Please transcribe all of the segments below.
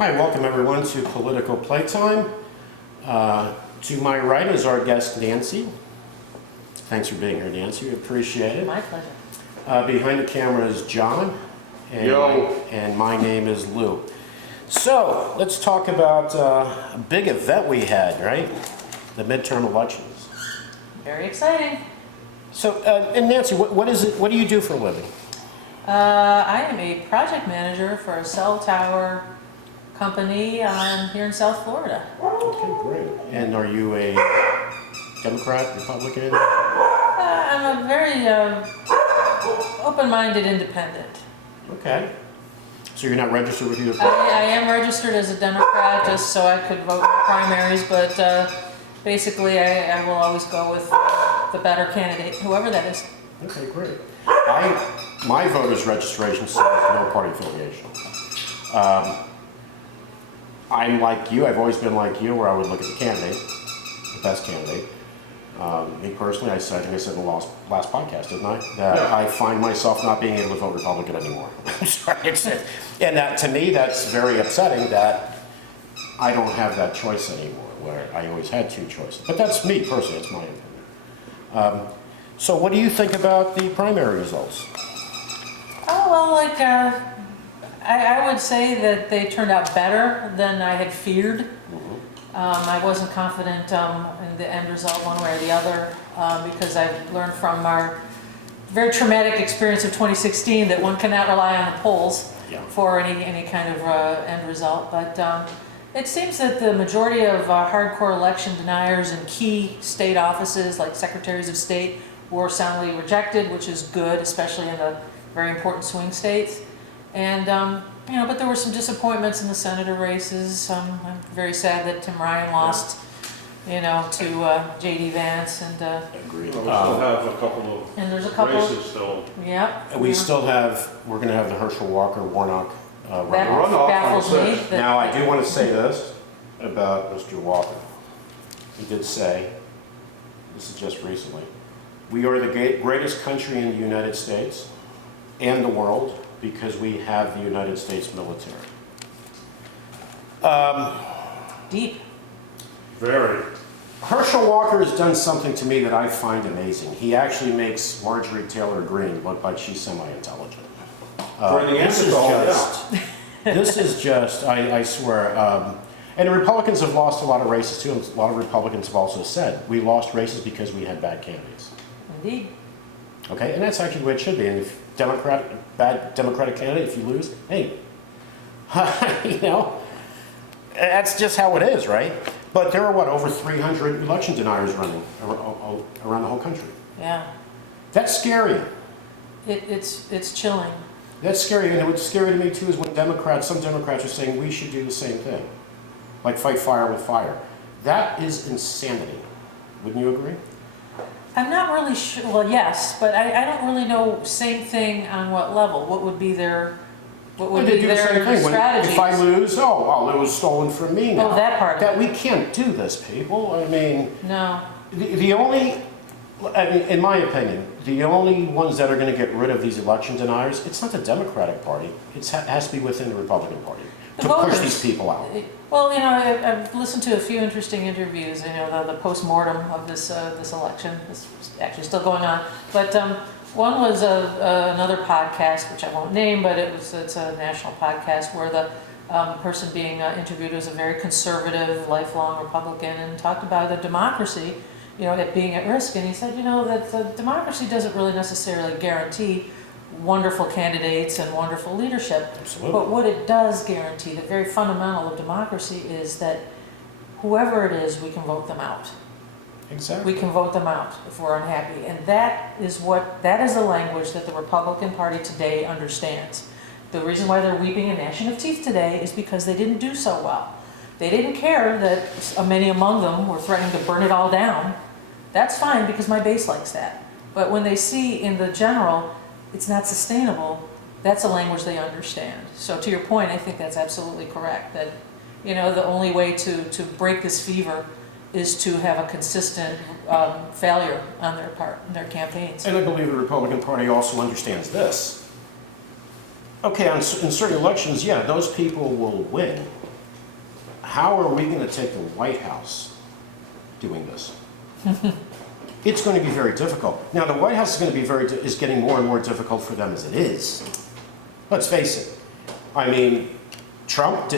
Hi, welcome everyone to Political Playtime. To my right is our guest Nancy. Thanks for being here, Nancy. We appreciate it. My pleasure. Behind the camera is John. And Yo. And my name is Lou. So, let's talk about a big event we had, right? The midterm elections. Very exciting. So, and Nancy, what is it? What do you do for a living? I am a project manager for a cell tower company here in South Florida. Okay, great. And are you a Democrat, Republican? I'm a very open-minded independent. Okay. So you're not registered with either I party? am registered as a Democrat just so I could vote in primaries, but basically I will always go with the better candidate, whoever that is. Okay, great. My voter's registration says no party affiliation. I'm like you, I've always been like you, where I would look at the candidate, the best candidate. Me personally, I think I said in the last podcast, didn't I? That Yeah. I find myself not being able to vote Republican anymore. I'm sorry. And that, to me, that's very upsetting that I don't have that choice anymore, where I always had two choices. But that's me personally, it's my opinion. So what do you think about the primary results? Oh, well, like, I would say that they turned out better than I had feared. I wasn't confident in the end result one way or the other because I've learned from our very traumatic experience of 2016 that one cannot rely on the polls for any kind of end result. But it seems that the majority of hardcore election deniers in key state offices like secretaries of state were soundly rejected, which is good, especially in the very important swing states. And but there were some disappointments in the senator races. I'm very sad that Tim Ryan lost, to J.D. Vance, and Agreed. We still have a couple and there's a of couple. races still. Yep. We still have, we're going to have the Herschel Walker Warnock runoff. runoff Baffles on me. six. Now, I do want to say this about Mr. Walker. He did say, this is just recently, we are the greatest country in the United States and the world because we have the United States military. Deep. Very. Herschel Walker has done something to me that I find amazing. He actually makes Marjorie Taylor Greene look like she's semi-intelligent. For the This is Neanderthal, just, this is just, I swear, and the Republicans have lost a lot of races too, and a lot of Republicans have also said, we lost races because we had bad candidates. Indeed. Okay, and that's actually the way it should be. And if bad Democratic candidate, if you lose, hey, that's just how it is, right? But there are over 300 election deniers running around the whole country. Yeah. That's scary. It's chilling. That's scary, and what's scary to me too is when some Democrats are saying we should do the same thing, like fight fire with fire. That is insanity. Wouldn't you agree? I'm not really sure. Well, yes, but I don't really know same thing on what level. What would be their They do the same thing. strategies? If I lose, it was stolen from me now. Oh, that part of That it. we can't do this, people. I mean, No. the only, in my opinion, the only ones that are going to get rid of these election deniers, it's not the Democratic Party. It has to be within the Republican Party The to push voters. these people out. Well, I've listened to a few interesting interviews. The post-mortem of this election. This is actually still going on. But one was another podcast, which I won't name, but it's a national podcast where the person being interviewed was a very conservative, lifelong Republican, and talked about the democracy, it being at risk. And he said, that the democracy doesn't really necessarily guarantee wonderful candidates and wonderful leadership. Absolutely. But what it does guarantee, the very fundamental of democracy, is that whoever it is, we can vote them out. Exactly. We can vote them out if we're unhappy. And that is the language that the Republican Party today understands. The reason why they're weeping and gnashing of teeth today is because they didn't do so well. They didn't care that many among them were threatening to burn it all down. That's fine because my base likes that. But when they see in the general it's not sustainable, that's a language they understand. So to your point, I think that's absolutely correct. That, the only way to break this fever is to have a consistent failure on their part in their campaigns. And I believe the Republican Party also understands this. Okay, in certain elections, yeah, those people will win. how are we going to take the White House doing this? It's going to be very difficult. Now, the White House is going to be is getting more and more difficult for them as it is. Let's face it. I mean, Trump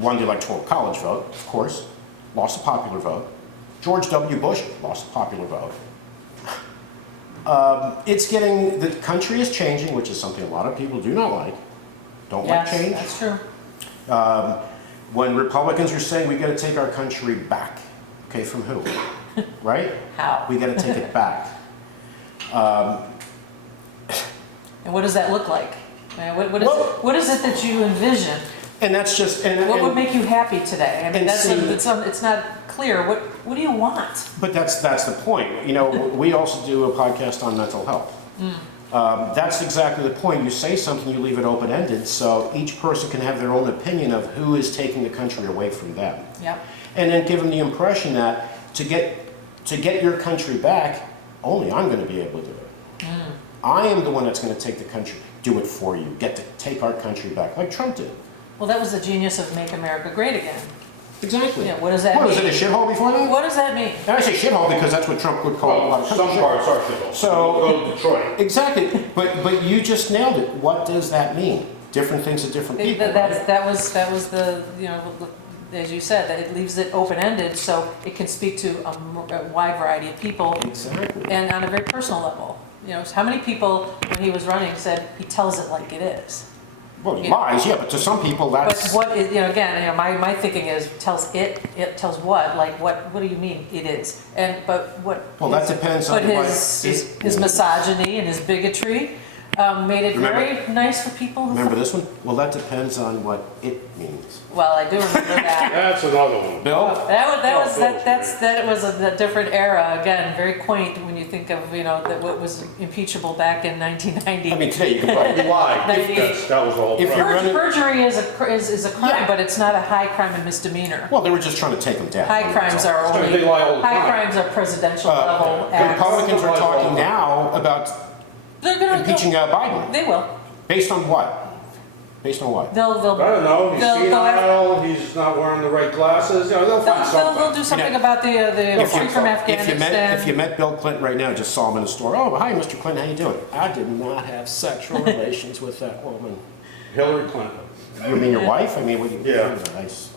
won the Electoral College vote, of course, lost a popular vote. George W. Bush lost a popular vote. The country is changing, which is something a lot of people do not like. Don't like Yes, change. that's true. When Republicans are saying we got to take our country back, okay, from who? Right? How? We got to take it back. And what does that look like? Well- What is it that you envision? And that's just, What would make you happy today? I mean, And see- it's not clear. What do you want? but that's the point. You know, we also do a podcast on mental health. That's exactly the point. You say something, you leave it open-ended, so each person can have their own opinion of who is taking the country away from them. Yep. And then give them the impression that to get your country back, only I'm going to be able to do it. I am the one that's going to take the country, do it for you, get to take our country back, like Trump did. Well, that was the genius of Make America Great Again. Exactly. Yeah, what does that What, was mean? it a shithole before that? What does that mean? And I say shithole because that's what Trump would call a lot Well, of some countries. parts are shithole. So- Go to Detroit. Exactly, but you just nailed it. What does that mean? Different things to different people. right? That was the, as you said, that it leaves it open-ended so it can speak to a wide variety of people Exactly. and on a very personal level. How many people, when he was running, said he tells it like it is? Well, he lies, yeah, but to some people But that's. what is, again, my thinking is, tells it tells what? Like, what do you mean it is? But what? Well, that depends on But what his misogyny and his bigotry made it very nice for people who. Remember this one? Well, that depends on what it means. Well, I do remember that. That's another one. Bill? That was a different era. Again, very quaint when you think of what was impeachable back in 1990. I mean, today you can probably He lied. 98. That was the whole If you're problem. running- Perjury is a crime, Yeah. but it's not a high crime and misdemeanor. Well, they were just trying to take him down. High crimes are So only they lie all the high time. crimes are presidential level The acts. Republicans are talking now about They're gonna impeaching Biden. They will. Based on what? Based on what? They'll. I don't know, he's They'll- senile, he's not wearing the right glasses, they'll find They'll something. do something You know, about the free from Afghanistan. If you met Bill Clinton right now, just saw him in the store. Oh, hi, Mr. Clinton, how you doing? I did not have sexual relations with that woman. Hillary Clinton. You mean your wife? I mean, what do you? Yeah. Nice.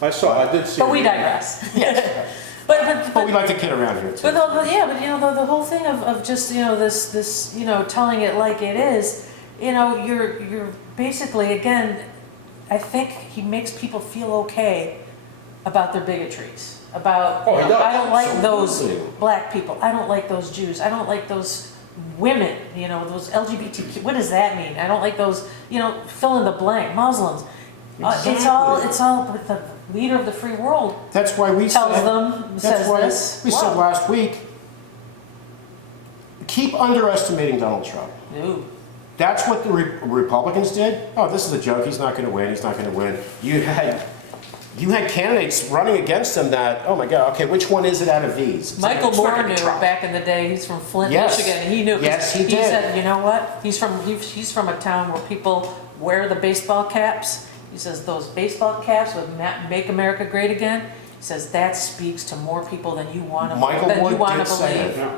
I did see. But we her. digress. Yes. But But we like to kid around here too. But the whole thing of just this telling it like it is, you're basically, again, I think he makes people feel okay about their bigotries. About Oh, he does. I don't like those Absolutely. black people. I don't like those Jews. I don't like those women. Those LGBTQ. What does that mean? I don't like those. Fill in the blank. Muslims. It's all with the leader of the free world. That's why we Tells said. them, That's says why this. we said Wow. last week. Keep underestimating Donald Trump. Ooh. That's what the Republicans did. Oh, this is a joke. He's not going to win. He's not going to win. You had candidates running against him that, oh my God, okay, which one is it out of these? It's like, Michael it's not Moore gonna be knew Trump. back in the day. He's from Flint, Yes. Michigan. And he knew. 'cause Yes, he He did. said, you know what? He's from a town where people wear the baseball caps. He says those baseball caps with "Make America Great Again." He says that speaks to more people than you want to Michael than you Wood want did to say believe. Yeah.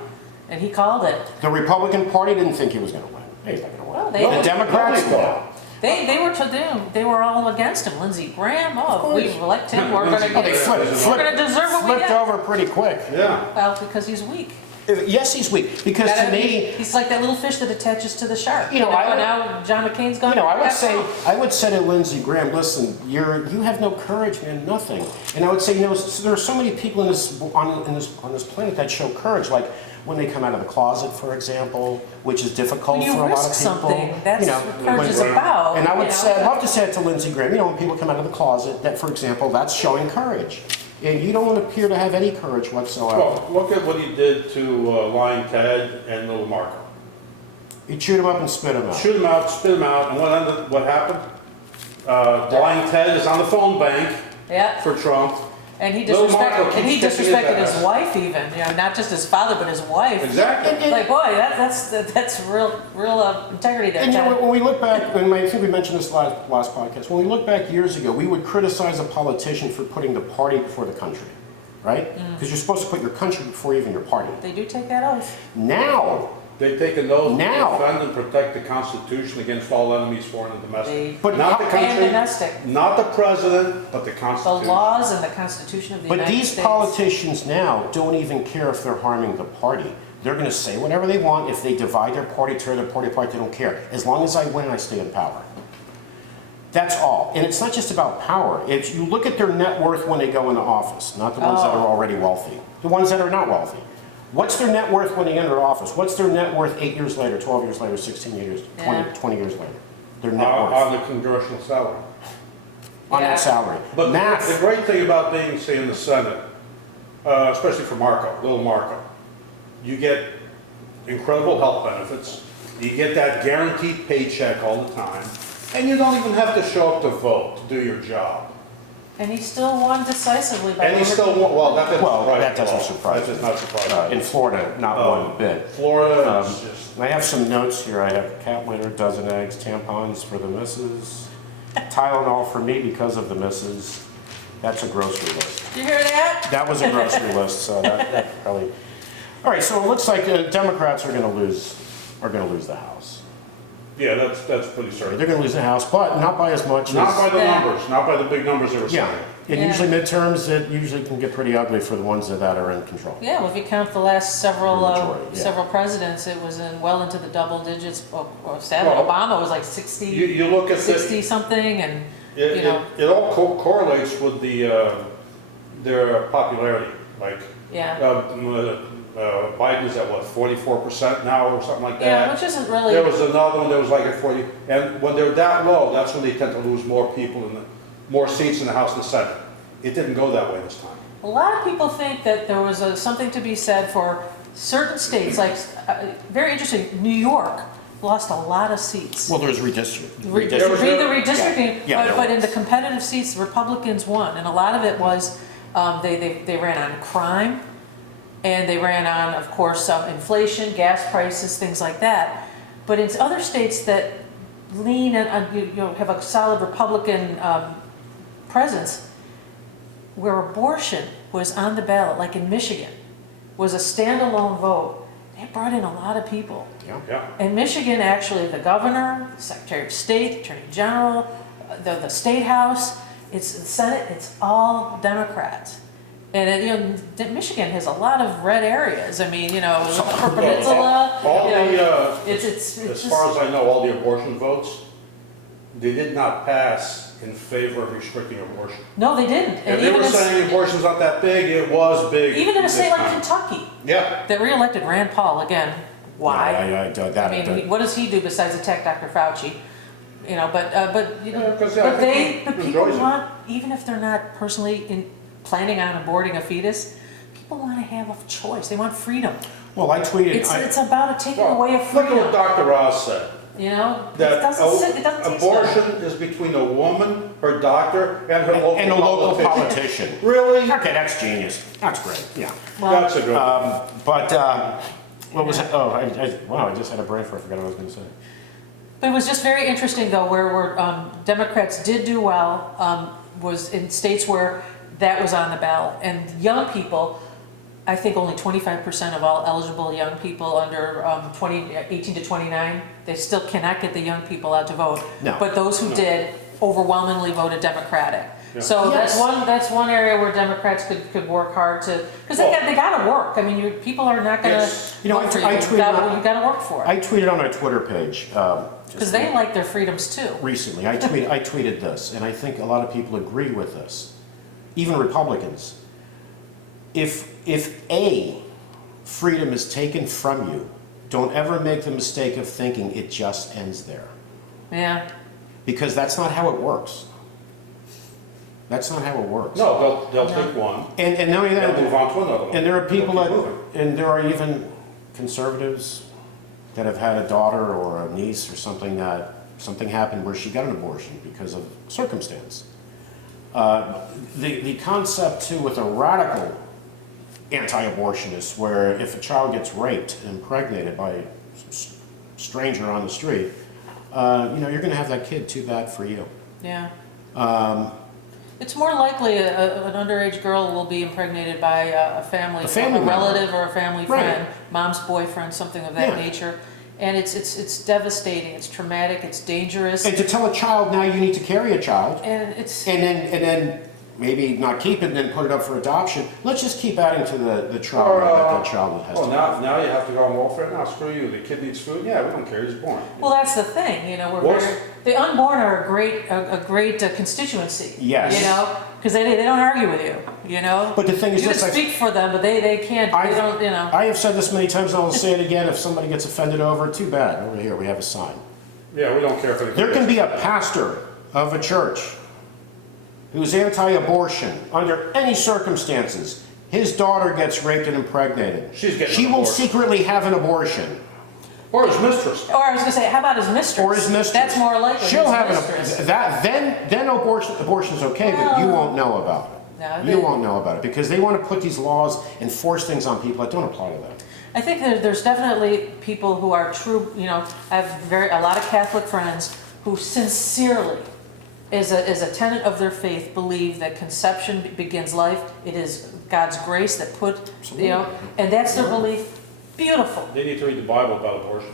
And he called it. The Republican Party didn't think he was going to win. He's not going to win. Well, they- the Democrats Nobody did. thought. They were all against him. Lindsey Graham. Oh, we elect him. We're Lindsey gonna Oh, they get. Graham. We're gonna deserve what we flipped get. over pretty quick. Yeah. Well, because he's weak. Yes, he's weak. Because to me, He's like that little fish that attaches to the shark. I would- now John McCain's gone. I would say to Lindsey Graham, listen, you have no courage, man, nothing. And I would say, there are so many people on this planet that show courage, like when they come out of the closet, for example, which is difficult When you for a lot of risk people. something, that's what courage when- is about. And I would say, I'd love to say it to Lindsey Graham, when people come out of the closet, that, for example, that's showing courage. And you don't appear to have any courage whatsoever. Well, look at what he did to Lying Ted and Little Marco. You chewed him up and spit him out. Shoot him out, spit him out, and what happened? Lying Ted is on the phone bank Yeah. for Trump, And he Little Marco disrespected, and he keeps kicking his disrespected his ass. wife even, you know, not just his father, but his wife. Exactly. Like, boy, that's real integrity there, And you know, Ted. when we look back, and I think we mentioned this last podcast, when we look back years ago, we would criticize a politician for putting the party before the country, right? Because you're supposed to put your country before even your party. They do take that oath. Now, They take an oath to Now. defend and protect the Constitution against all enemies, foreign and domestic. They, But Not the and country, domestic. not the president, but the The Constitution. laws and the Constitution of the but United these States. politicians now don't even care if they're harming the party. They're going to say whatever they want. If they divide their party, tear their party apart, they don't care. As long as I win, I stay in power. That's all. And it's not just about power. If you look at their net worth when they go into office, not the ones that are already wealthy, the ones that are not wealthy. What's their net worth when they enter office? What's their net worth 8 years later, 12 years later, 16 years, 20, Yeah. 20 years later? Their net On worth the congressional salary. on Yeah. that salary. But the Math. great thing about being, say, in the Senate, especially for Marco, little Marco, you get incredible health benefits, you get that guaranteed paycheck all the time, and you don't even have to show up to vote to do your job. And he still won decisively by And he still, well, that doesn't Well, surprise that me. doesn't Well, surprise That does me. not surprise me. In Florida, not one bit. Florida is just, I have some notes here. I have cat litter, dozen eggs, tampons for the missus, Tylenol for me because of the missus. That's a grocery list. Did you hear that? That was a grocery list, so that probably. All right, so it looks like the Democrats are going to lose the House. yeah, that's pretty certain. They're going to lose the House, but not by as much Not by as. the Yeah. numbers, not by the big numbers they were saying. Yeah, and Yeah. usually midterms, it usually can get pretty ugly for the ones that are in control. Yeah, well, if you count the last several, The majority, yeah. several presidents, it was well into the double digits. Or sadly, Well, Obama was like 60, You look at the, 60 something, and it, you know. it all correlates with their popularity, like, Yeah, Biden's at what, 44% now or something like yeah, that? which isn't really. There was another one that was like at 40, and when they're that low, that's when they tend to lose more people and more seats in the House and the Senate. It didn't go that way this time. A lot of people think that there was something to be said for certain states, like very interesting. New York lost a lot of seats. Well, there's redistricting. There was- The redistricting, Yeah, there but in was. the competitive seats, the Republicans won, and a lot of it was they ran on crime, and they ran on, of course, inflation, gas prices, things like that. But in other states that lean on you know, have a solid Republican presence, where abortion was on the ballot, like in Michigan, was a standalone vote, they brought in a lot of people. Yeah. Yeah. In Michigan, actually, the governor, the Secretary of State, the Attorney General, the State House, it's the Senate, it's all Democrats. And you know, Michigan has a lot of red areas. I mean, you know, the Upper Peninsula. All you know, the, it's as just, far as I know, all the abortion votes, they did not pass in favor of restricting abortion. no, they didn't. And they were saying abortion's not that big, it was big. Even in a this state like time. Kentucky, Yeah. that reelected Rand Paul again. Why? Yeah, I mean, what does he do besides attack Dr. Fauci? You know, but you know, Yeah, 'cause, yeah, I but think but he people enjoys it. want, even if they're not personally planning on aborting a fetus, people want to have a choice. They want freedom. Well, I tweeted. It's about a taking Well, away of look at freedom. what Dr. Oz said, You know, that it doesn't taste abortion good. is between a woman, her doctor, and her local and a local politician. politician. Really? Okay, that's genius. That's great. Yeah. Well, That's a good one. But what was it? Oh, wow! I just had a brain fart. I forgot what I was going to say. But it was just very interesting, though, where Democrats did do well, was in states where that was on the ballot. And young people, I think only 25% of all eligible young people under 18 to 29, they still cannot get the young people out to vote. No. But those who did overwhelmingly voted Democratic. Yeah. So Yes. that's one area where Democrats could work hard to, because Well, they got to work. I mean, people are not going to Yes. You know, vote for you. I You've tweeted got out- to work for it. I tweeted on our Twitter page Because they like their freedoms too. recently. I tweeted this, and I think a lot of people agree with this, even Republicans. If freedom is taken from you, don't ever make the mistake of thinking it just ends there, Yeah. because that's not how it works. That's not how it works. No, they'll No. take one, And not only they'll that, move on to another one. and there are people They'll that, keep moving. and there are even conservatives that have had a daughter or a niece or something that something happened where she got an abortion because of circumstance. The concept too with a radical anti-abortionist, where if a child gets raped and impregnated by a stranger on the street, you're going to have that kid, too bad for you. Yeah. It's more likely an underage girl will be impregnated by a family member. relative or a family Right. friend, mom's boyfriend, something of that Yeah. nature. And it's devastating, it's traumatic, it's dangerous. And to tell a child now you need to carry a child, And it's, and then maybe not keep it and then put it up for adoption. Let's just keep adding to the trauma that child has Well, to. now you have to go on welfare. Now, screw you. The kid needs food. Yeah, we don't care. He's born. well, that's the thing, the unborn are a great constituency. Yes. Because they don't argue with you, But the thing is You this, can speak for them, but they can't, they don't, I have said this many times and I'll say it again, if somebody gets offended over, too bad, over here we have a sign. Yeah, we don't care if There can be a pastor of a church who's anti-abortion under any circumstances. His daughter gets raped and impregnated. She's getting She an will abortion. secretly have an abortion. Or his mistress. Or I was gonna say, how about his mistress? Or his mistress. That's more likely. She'll his have mistress. then abortion's okay, but you won't know about it. No, You won't know about it because they want to put these laws and force things on people that don't apply to them. I think there's definitely people who are true, I have a lot of Catholic friends who sincerely, as a tenet of their faith, believe that conception begins life. It is God's grace that put, and that's their belief. Beautiful. They need to read the Bible about abortion.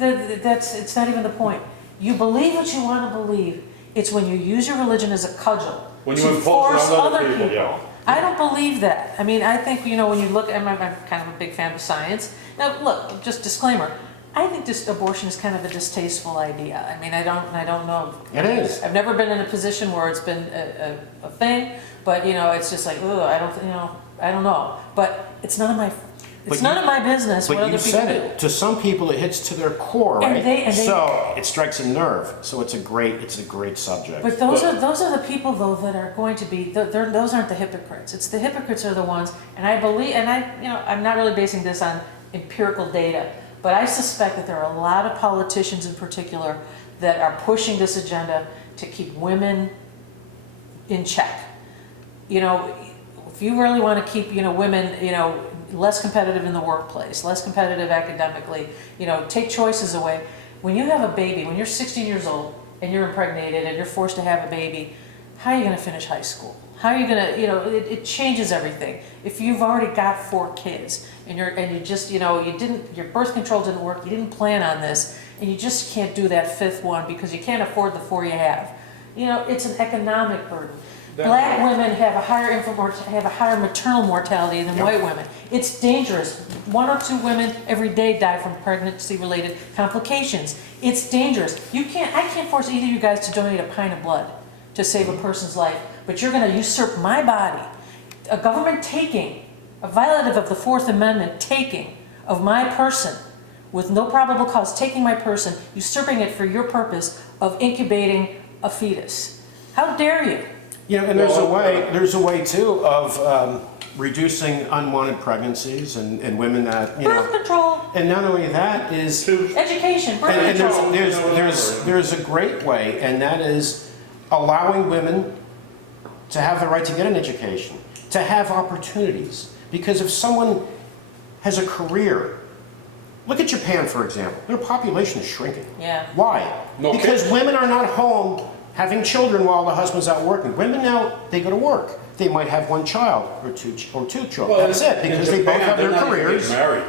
It's not even the point. You believe what you want to believe. It's when you use your religion as a cudgel When you to impose it force on other other people, people. yeah. I don't believe that. I mean, I think, when you look, I'm kind of a big fan of science. Now, look, just disclaimer, I think this abortion is kind of a distasteful idea. I mean, I don't know. It is. I've never been in a position where it's been a thing, but, it's just like, ugh, I don't know. But it's none of my business what But other you people said do. it. To some people, it hits to their core, And right? they- So it strikes a nerve. So it's a great subject. But those are the people though that are going to be. Those aren't the hypocrites. It's the hypocrites are the ones. And I believe, and I'm not really basing this on empirical data, but I suspect that there are a lot of politicians in particular that are pushing this agenda to keep women in check. If you really want to keep women less competitive in the workplace, less competitive academically, take choices away. When you have a baby, when you're 16 years old and you're impregnated and you're forced to have a baby, how are you going to finish high school? How are you going to, it changes everything. If you've already got 4 kids and you just, your birth control didn't work, you didn't plan on this, and you just can't do that 5th one because you can't afford the 4 you have. It's an economic burden. Black women have a higher maternal mortality than white women. It's dangerous. 1 or 2 women every day die from pregnancy-related complications. It's dangerous. I can't force either of you guys to donate a pint of blood to save a person's life, but you're going to usurp my body. A government taking, a violative of the 4th Amendment taking of my person with no probable cause, taking my person, usurping it for your purpose of incubating a fetus. How dare you? And there's a way too of reducing unwanted pregnancies and women that Birth control, And not only that is, education, birth and control. there's a great way, and that is allowing women to have the right to get an education, to have opportunities. Because if someone has a career, look at Japan, for example. Their population is shrinking. Yeah. Why? No Because kids. women are not home having children while the husband's out working. Women now, they go to work. They might have 1 child or two children. That's it, because they both have their careers. Married.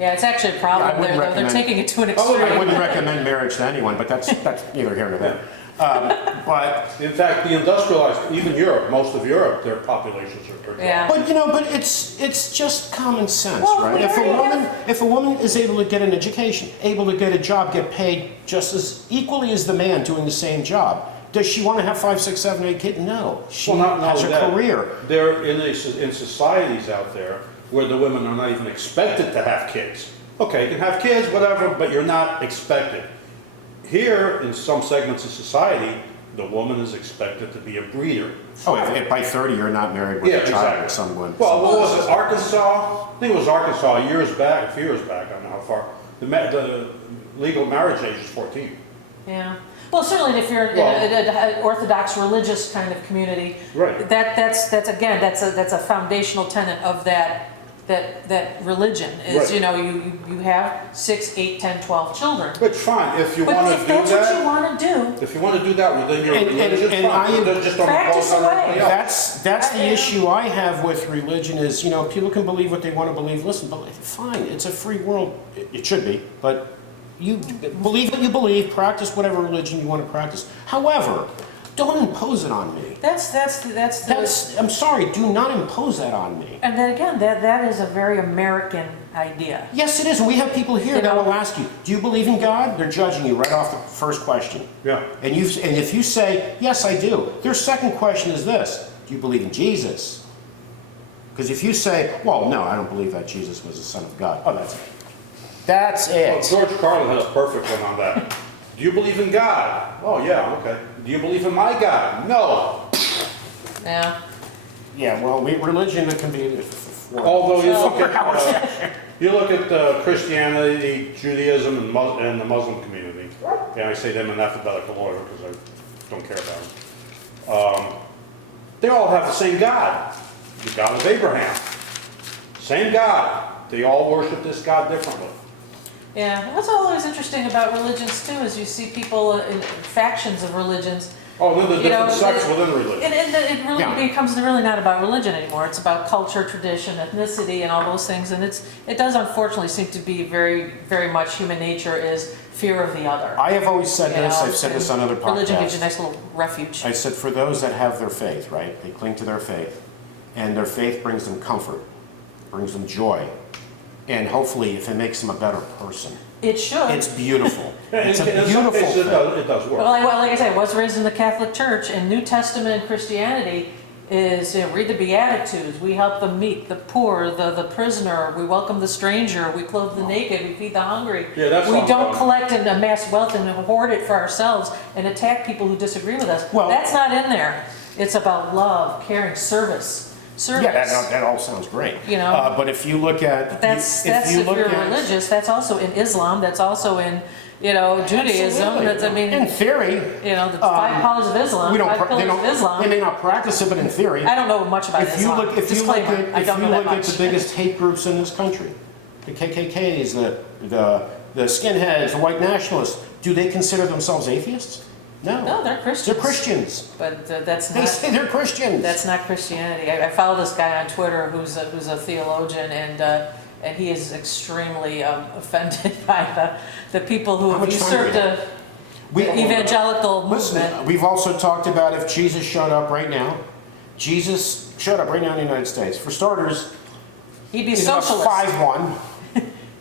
Yeah, it's actually a I problem wouldn't there, though. They're recommend- taking it to an I extreme. wouldn't recommend marriage to anyone, but that's neither here nor there. But In fact, the industrialized, even Europe, most of Europe, their populations are pretty low. Yeah. But it's just common sense, Well, right? we already If a woman is able to get an education, able to get a job, get paid just as equally as the man doing the same job, does she want to have 5, 6, 7, 8 kids? No. She Well, not has a only that, career. They're in societies out there where the women are not even expected to have kids. Okay, you can have kids, whatever, but you're not expected. Here, in some segments of society, the woman is expected to be a breeder. Oh, if by 30 you're not married with Yeah, a child exactly. or someone. Well, what was it, Arkansas? I think it was Arkansas, a few years back, I don't know how far. The legal marriage age is 14. Yeah. Well, certainly if you're in an Orthodox religious kind of community, Right. that's again, that's a foundational tenet of that religion is, Right. you know, you have 6, 8, 10, 12 children. Which fine, if you But want to if do that's what you that, want to do, if you want to do that within your And- religion, and I- fine. Just don't Practice impose on away. everybody else. That's the Yeah. issue I have with religion is, you know, people can believe what they want to believe. Listen, but fine, it's a free world. It should be, but you believe what you believe, practice whatever religion you want to practice. However, don't impose it on me. that's I'm sorry, do not impose that on me. and then again, that is a very American idea. Yes, it is. And we have people here You that know- will ask you, do you believe in God? They're judging you right off the first question. Yeah. And if you say, yes, I do, their second question is this, do you believe in Jesus? Because if you say, well, no, I don't believe that Jesus was the Son of God. Oh, that's it. That's Well, it. George Carlin had a perfect one on that. Do you believe in God? Oh, yeah, okay. Do you believe in my God? No. Yeah. Yeah, well, religion can be... Although you look at Christianity, Judaism, and the Muslim community, and I say them in alphabetical order because I don't care about them. They all have the same God, the God of Abraham. Same God. They all worship this God differently. Yeah, what's always interesting about religions too is you see people in factions of religions. Oh, and then the You know, different sects within the religion. It really Yeah. becomes really not about religion anymore. It's about culture, tradition, ethnicity, and all those things. And it does unfortunately seem to be very, very much human nature is fear of the other. I have always said You this, know, I've said this on other podcasts. Religion gives you a nice little refuge. I said for those that have their faith, right? They cling to their faith, and their faith brings them comfort, brings them joy, and hopefully if it makes them a better person. It should. It's beautiful. It's a In some beautiful cases, thing. it does work. Well, like I said, I was raised in the Catholic Church, and New Testament Christianity is, you know, read the Beatitudes. We help the meek, the poor, the prisoner. We welcome the stranger. We clothe the naked. We feed the hungry. Yeah, that's we all don't about- collect and amass wealth and hoard it for ourselves and attack people who disagree with us. Well- That's not in there. It's about love, caring, service. Service. Yeah, that all sounds great. You know? But if you look at... That's if you if look you're at- religious. That's also in Islam. That's also in, you know, Judaism. Absolutely. That's, I mean, in theory, you know, the 5 pillars of Islam, we don't, 5 they pillars of don't, Islam. they may not practice it, but in theory, I don't know much about if you Islam. look, if you look Disclaimer, at, I if don't you know that look at much. the biggest hate groups in this country, the KKKs, the skinheads, the white nationalists, do they consider themselves atheists? No. No, they're Christians. They're Christians. But that's They say not, they're Christians. that's not Christianity. I follow this guy on Twitter who's a theologian, and he is extremely offended by the people who How have much usurped time the evangelical Listen, movement. we've also talked about if Jesus showed up right now, Jesus showed up right now in the United States. For starters, He'd be a he's about socialist. 5'1",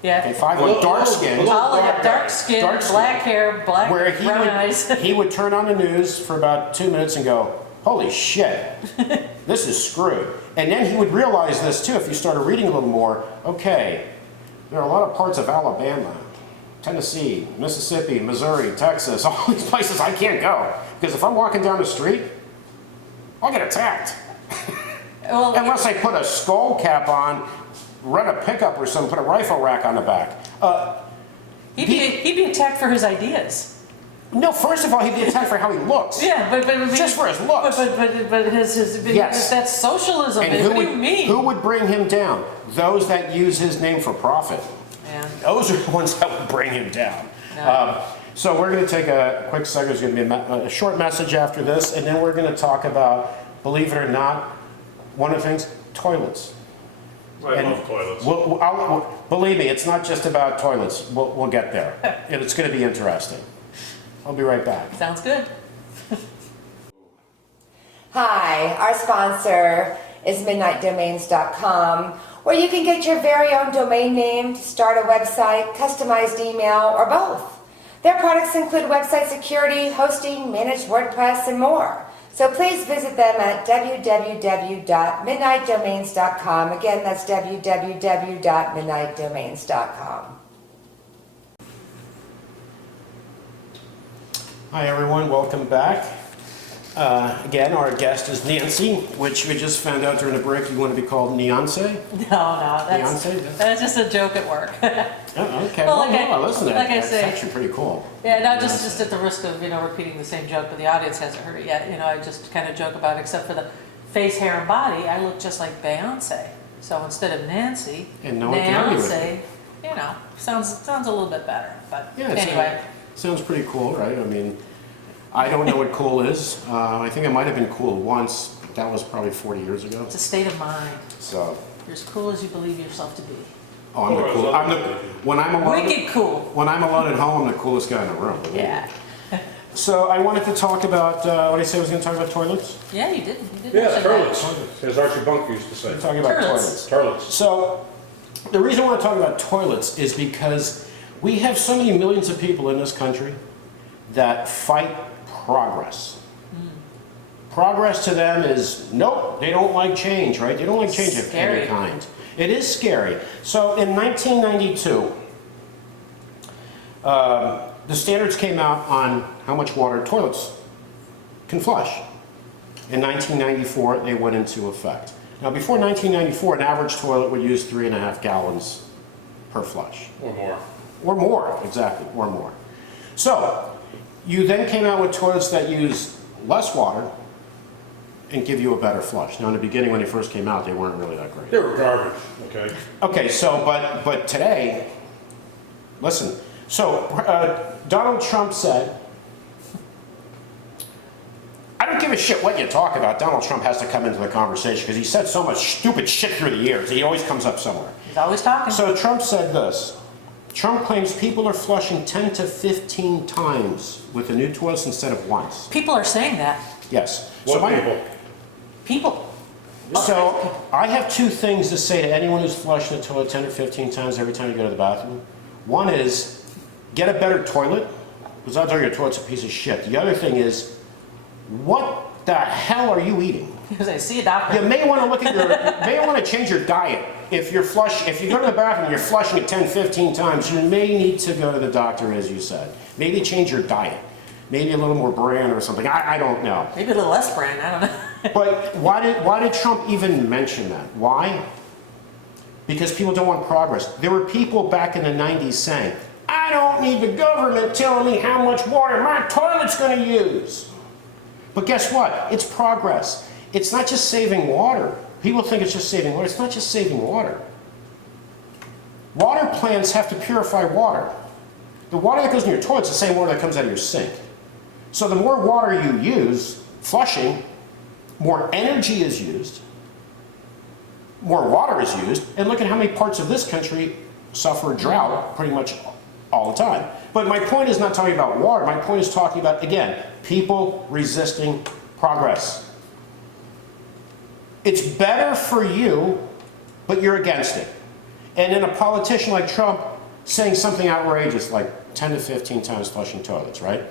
Yeah. okay, 5'1", dark skin. All have dark skin, Dark skin. black hair, black Where he brown would, eyes. he would turn on the news for about 2 minutes and go, holy shit, this is screwed. And then he would realize this too, if you started reading a little more, okay, there are a lot of parts of Alabama, Tennessee, Mississippi, Missouri, Texas, all these places I can't go. Because if I'm walking down the street, I'll get attacked. Well, Unless I put a skull cap on, run a pickup or something, put a rifle rack on the back. he'd be attacked for his ideas. No, first of all, he'd be attacked for how he looks. Yeah, but Just for his looks. But his Yes. that's socialism. And what do you mean? who would bring him down? Those that use his name for profit. Yeah. Those are the ones that would bring him down. No. So we're going to take a quick second. There's going to be a short message after this, and then we're going to talk about, believe it or not, one of the things, toilets. I love toilets. Believe me, it's not just about toilets. We'll get there. And it's going to be interesting. I'll be right back. Sounds good. Hi, our sponsor is MidnightDomains.com, where you can get your very own domain name, start a website, customized email, or both. Their products include website security, hosting, managed WordPress, and more. So please visit them at www.midnightdomains.com. Again, that's www.midnightdomains.com. Hi everyone, welcome back. Again, our guest is Nancy, which we just found out during the break you want to be called Neonce. No, Beyonce? that's just a joke at work. Oh, okay. Well, Well, like no, listen, like I that's say- actually pretty cool. Yeah, not just at the risk of, repeating the same joke, but the audience hasn't heard it yet. I just kind of joke about it, except for the face, hair, and body, I look just like Beyonce. So instead of Nancy, And no one can argue with Beyonce, sounds a little bit better. But Yeah, it anyway, sounds pretty cool, right? I mean, I don't know what cool is. I think it might have been cool once, but that was probably 40 years ago. it's a state of mind. So, You're as cool as you believe yourself to be. oh, I'm the cool. When I'm alone. Wicked cool. When I'm alone at home, I'm the coolest guy in the room. believe me. Yeah. So I wanted to talk about, what did I say I was going to talk about toilets? Yeah, you did. You did Yeah, mention that. turlets, as Archie Bunker used to say. We're talking about Toilets. toilets. Turlets. So the reason I want to talk about toilets is because we have so many millions of people in this country that fight progress. Progress to them is, nope, they don't like change, right? They don't like change of any Scary. kind. It is scary. So in 1992, the standards came out on how much water toilets can flush. In 1994, they went into effect. Now, before 1994, an average toilet would use 3.5 gallons per flush. Or more. Or more, exactly, or more. So, you then came out with toilets that use less water and give you a better flush. Now, in the beginning, when they first came out, they weren't really that great. They were garbage, okay? Okay, so, but today, listen, so Donald Trump said, I don't give a shit what you talk about. Donald Trump has to come into the conversation because he said so much stupid shit through the years. He always comes up somewhere. He's always talking. So Trump said this. Trump claims people are flushing 10 to 15 times with the new toilets instead of once. People are saying that. Yes. What so people? People. So I have two things to say to anyone who's flushing the toilet 10 or 15 times every time you go to the bathroom. One is, get a better toilet, because odds are your toilet's a piece of shit. The other thing is, what the hell are you eating? Because I see a doctor. You may want to look at your, may want to change your diet. If you go to the bathroom and you're flushing it 10, 15 times, you may need to go to the doctor, as you said. Maybe change your diet. Maybe a little more bran or something. I don't know. Maybe a little less brand. I don't know. But why did Trump even mention that? Why? Because people don't want progress. There were people back in the 90s saying, I don't need the government telling me how much water my toilet's going to use. But guess what? It's progress. It's not just saving water. People think it's just saving water. It's not just saving water. Water plants have to purify water. The water that goes in your toilet is the same water that comes out of your sink. So the more water you use, flushing, more energy is used, more water is used, and look at how many parts of this country suffer drought pretty much all the time. But my point is not talking about water. My point is talking about, again, people resisting progress. It's better for you, but you're against it. And then a politician like Trump saying something outrageous like 10 to 15 times flushing toilets, right?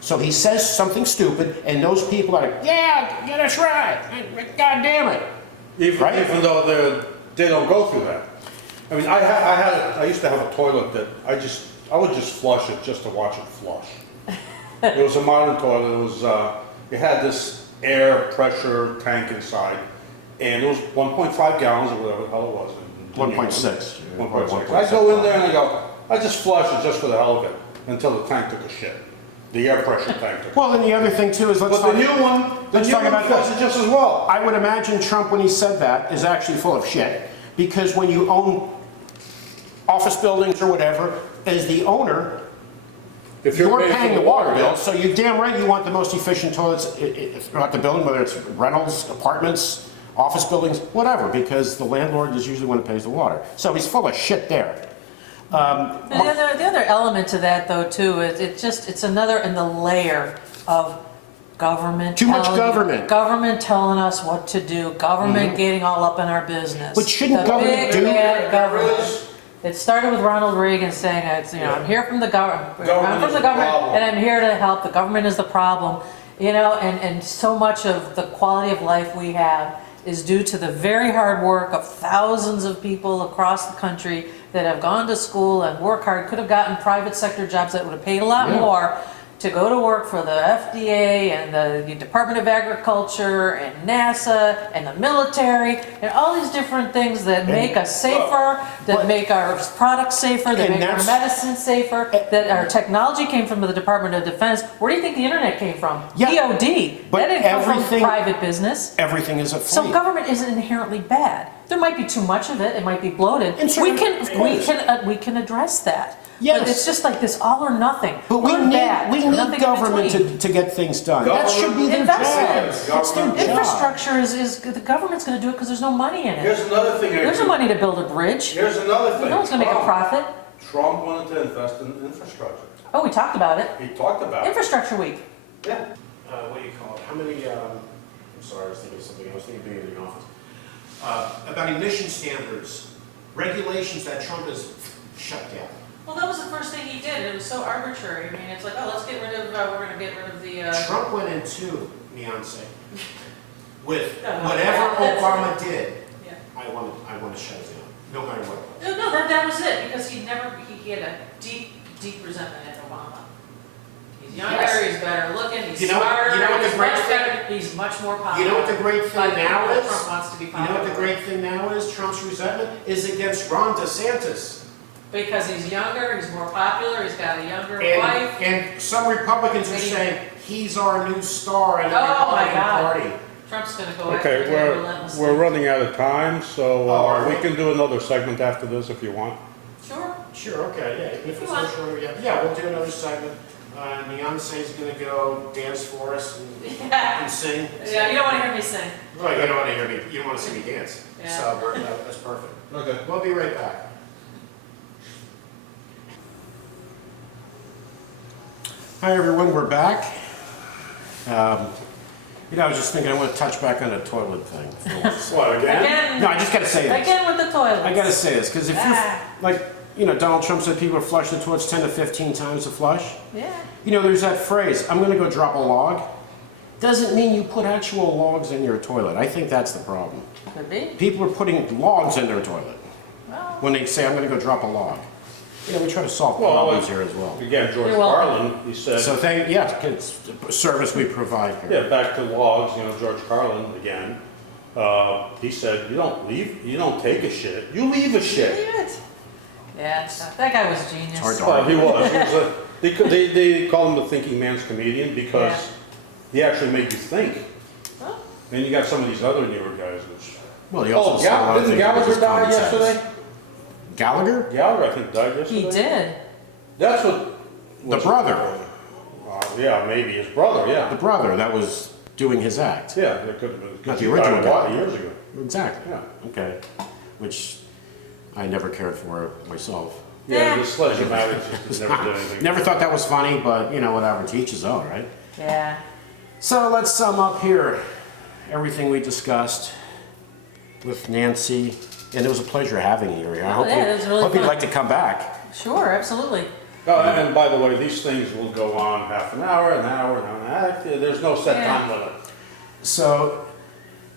So he says something stupid, and those people are like, yeah, that's right, God damn it. Even though they don't go through that. I mean, I used to have a toilet that I would just flush it just to watch it flush. It was a modern toilet. It had this air pressure tank inside, and it was 1.5 gallons or whatever the hell it was. 1.6. 1.6. I go in there and I just flush it just for the hell of it until the tank took a shit. The air pressure tank took a Well, then the other thing too is But the new one flushes just as well. I would imagine Trump, when he said that, is actually full of shit. Because when you own office buildings or whatever, as the owner, If you're paying paying for the water bill, yeah. so you're damn right you want the most efficient toilets throughout the building, whether it's rentals, apartments, office buildings, whatever, because the landlord is usually the one who pays the water. So he's full of shit there. The other element to that, though, too, is it's another in the layer of government. Too much government. Government telling us what to do. Government getting all up in our business. But shouldn't The government big do- bad government. It started with Ronald Reagan saying, I'm here from the government. I'm from the government, and I'm here to help. The government is the problem. And so much of the quality of life we have is due to the very hard work of thousands of people across the country that have gone to school and worked hard, could have gotten private sector jobs that would have paid a lot Yeah. more, to go to work for the FDA and the Department of Agriculture and NASA and the military and all these different things that make us safer, that but- make our products safer, that And make our that's- medicine safer, that our technology came from the Department of Defense. Where do you think the internet came from? Yeah. DOD. But That didn't come from everything- private business. Everything is a So fleet. government isn't inherently bad. There might be too much of it. It might be bloated. In certain areas. We can address that. Yes. But it's just like this all or nothing. But we Good, bad, need nothing in government between. to get things done. That Government- should be their job. Investments. It's their job. Infrastructure is the government's going to do it because there's no money in it. Here's another thing. There's no money to build a bridge. Here's another thing. No one's going to make a profit. Trump wanted to invest in infrastructure. Oh, we talked about it. He talked about it. Infrastructure week. Yeah. What do you call it? How many, I'm sorry, I was thinking of something. I was thinking of being in the office. About emission standards, regulations that Trump has shut down. Well, that was the first thing he did. It was so arbitrary. I mean, it's like, oh, let's get rid of, we're going to get rid of the, Trump went into Beyonce with No, no, whatever that's- Obama did. yeah. I want to shut it down, no matter what. No, that was it, because he had a deep resentment at Obama. He's younger, Yes. he's better looking, he's You know- smarter, you know what the he's great much thing- better, he's much more popular. You know what the great thing But now is? Trump wants to be You popular. know what the great thing now is? Trump's resentment is against Ron DeSantis. Because he's younger, he's more popular, he's got a younger wife. And some Republicans are saying he's our new star in the Oh, my Republican God. Party. Trump's gonna go after Okay, him relentlessly. we're running out of time, so Oh, are we we? can do another segment after this if you want. Sure. Sure, okay, yeah. If it's Come on. not sure, yeah, we'll do another segment. Beyonce's gonna go dance for us Yeah, and sing. yeah, you don't wanna hear me sing. Well, you don't want to hear me, you don't want to see me dance. Yeah. So that's perfect. Okay. We'll be right back. Hi, everyone, we're back. I was just thinking, I want to touch back on the toilet thing. For once. What, again? Again, No, I just gotta say this. again with the toilets. I gotta say this, because if Ah. you're, like, Donald Trump said people are flushing the toilets 10 to 15 times a flush. Yeah. There's that phrase, I'm gonna go drop a log. Doesn't mean you put actual logs in your toilet. I think that's the problem. Could be. People are putting logs in their toilet Well, when they say, I'm gonna go drop a log. We try to solve Well, problems here as well. Again, George You're welcome. Carlin, he said, So it's a service we provide here. yeah, back to logs, George Carlin again. He said, you don't take a shit, you leave a shit. leave it. Yeah, that guy was a genius. hard to Well, he was. They call him the thinking man's comedian because Yeah. he actually made you think. Well, Then you got some of these other newer guys, which. Well, he also Oh, said a lot of didn't things that were Gallagher just die common sense. yesterday? Gallagher? Gallagher, I think, died yesterday. he did. That's what. The brother. Yeah, maybe his brother, The yeah. brother that was doing his act. Yeah, there could have been. Not the he died original a lot of guy. years ago. Exactly. Yeah. Okay. Which I never cared for myself. Yeah, Yeah. the sledge-o-matic just never did anything. Never thought that was funny, but whatever, to each his own, right? Yeah. So let's sum up here everything we discussed with Nancy, and it was a pleasure having you here. I hope, yeah, it was really hope you'd fun. like to come back. Sure, absolutely. Oh, and by the way, these things will go on half an hour, an hour, an hour and a half. There's no set Yeah. time limit. So,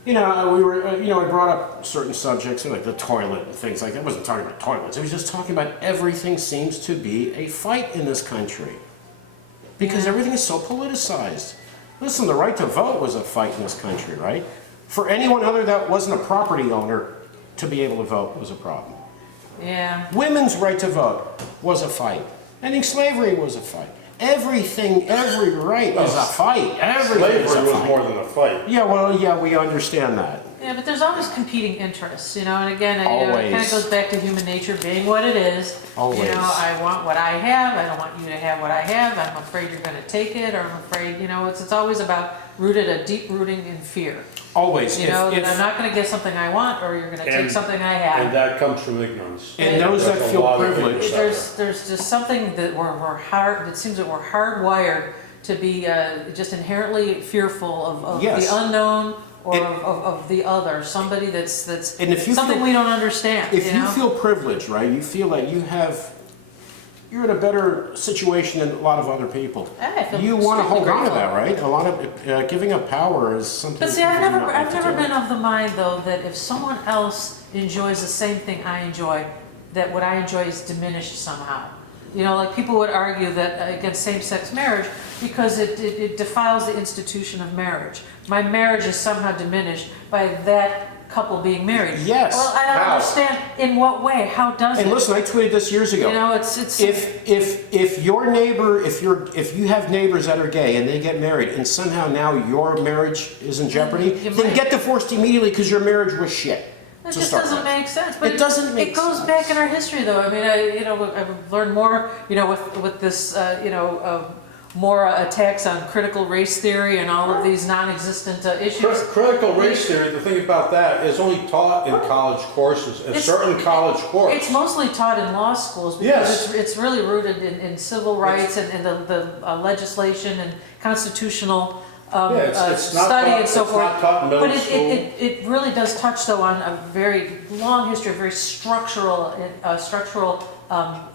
we were, I brought up certain subjects like the toilet and things like that. I wasn't talking about toilets. I was just talking about everything seems to be a fight in this country because Yeah. everything is so politicized. Listen, the right to vote was a fight in this country, right? For anyone other that wasn't a property owner to be able to vote was a problem. Yeah. Women's right to vote was a fight. Ending slavery was a fight. Everything, every right is a fight. Everything is a Slavery was fight. more than a fight. Yeah, we understand that. Yeah, but there's always competing interests, and again, it kind Always. of goes back to human nature being what it is. Always. I want what I have, I don't want you to have what I have, I'm afraid you're gonna take it, or I'm afraid, it's always about a deep rooting in fear. Always. That I'm not gonna get something I want, or you're gonna take And- something I And have. that comes from ignorance. And those There's that a feel lot of privileged. ignorance. There's just something that it seems that we're hardwired to be just inherently fearful of Yes. the unknown, or And- of the other, somebody that's And if you something feel- we don't understand. If you feel privileged, right, you feel like you're in a better situation than a lot of other people. I feel You want to hold extremely on to that, grateful. right? A lot of giving up power is something. But see, people I've do not like never to do. been of the mind though that if someone else enjoys the same thing I enjoy, that what I enjoy is diminished somehow. You know, like people would argue that against same-sex marriage because it defiles the institution of marriage. My marriage is somehow diminished by that couple being married. Yes. Well, I don't How? understand in what way. How does And it? listen, I tweeted this years ago. You know, it's If your neighbor, if you have neighbors that are gay and they get married and somehow now your marriage is in jeopardy, You then might. get divorced immediately because your marriage was shit. It to just start doesn't with. make sense. But It doesn't make It goes sense. back in our history, though. I mean, I've learned more, with this, more attacks on critical race theory and all of these non-existent issues. Critical race theory, the thing about that is only taught in college courses, a It's- certain college course. It's mostly taught in law schools Yes. because it's really rooted in civil rights and the legislation and constitutional It's not study taught- and so it's forth. not taught in middle But school. it really does touch though on a very long history of very structural